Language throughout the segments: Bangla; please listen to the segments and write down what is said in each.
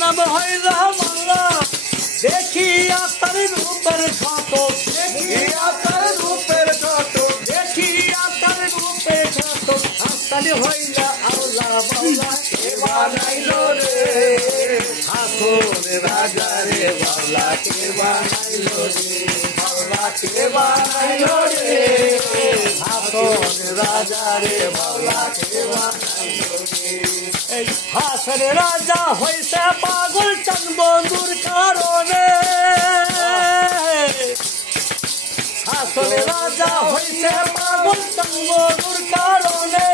নাম হইলা মাল্লা দেখিয়া তার রূপের ক্ষত দেখিয়া তার রূপের ক্ষত দেখিয়া তার রূপের ক্ষত হাসালি হইলা আল্লাহ বাউলা কে বানাইলো রে হাসুর রাজা রে বাউলা কে বানাইলো রে বাউলা কে বানাইলো রে হাসুর রাজা রে বাউলা কে বানাইলো রে হাসুর রাজা হইছে পাগল চান বন্ধুর কারণে হাসুর রাজা হইছে পাগল চান বন্ধুর কারণে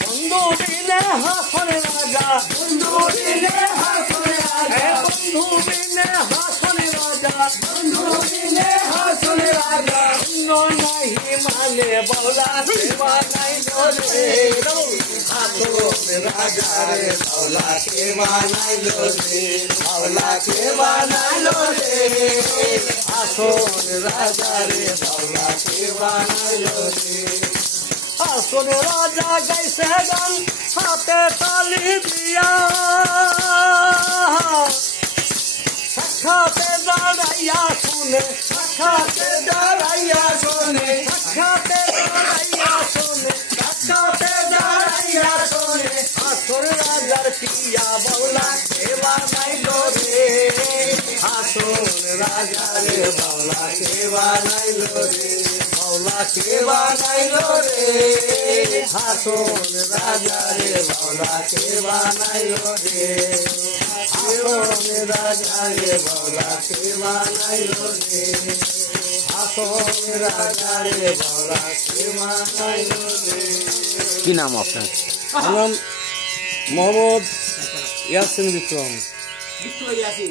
বন্ধু বিনে হাসুর রাজা বন্ধু বিনে হাসুর রাজা বন্ধু বিনে হাসুর রাজা বন্ধু বিনে হাসুর রাজা নাহি মানে বাউলা কে বানাইলো রে হাসুর রাজা রে বাউলা কে বানাইলো রে বাউলা কে বানাইলো রে হাসুর রাজা রে বাউলা কে বানাইলো রে হাসুর রাজা গাইছে গান হাতে তালি দিয়া সাক্ষাতে দাঁড়াইয়া শুনে সাক্ষাতে দাঁড়াইয়া শুনে সাক্ষাতে দাঁড়াইয়া শুনে সাক্ষাতে দাঁড়াইয়া শুনে হাসুর রাজার পিয়া বাউলা কে বানাইলো রে হাসুর রাজা রে বাউলা কে বানাইলো রে বাউলা কে বানাইলো রে হাসুর রাজা রে বাউলা কে বানাইলো রে হাসুর রাজা রে বাউলা কে বানাইলো রে হাসুর রাজা রে বাউলা কে বানাইলো রে। কি নাম আপনার? আমার নাম মোহাম্মদ ইয়াসিন বিক্রম। ইয়াসিন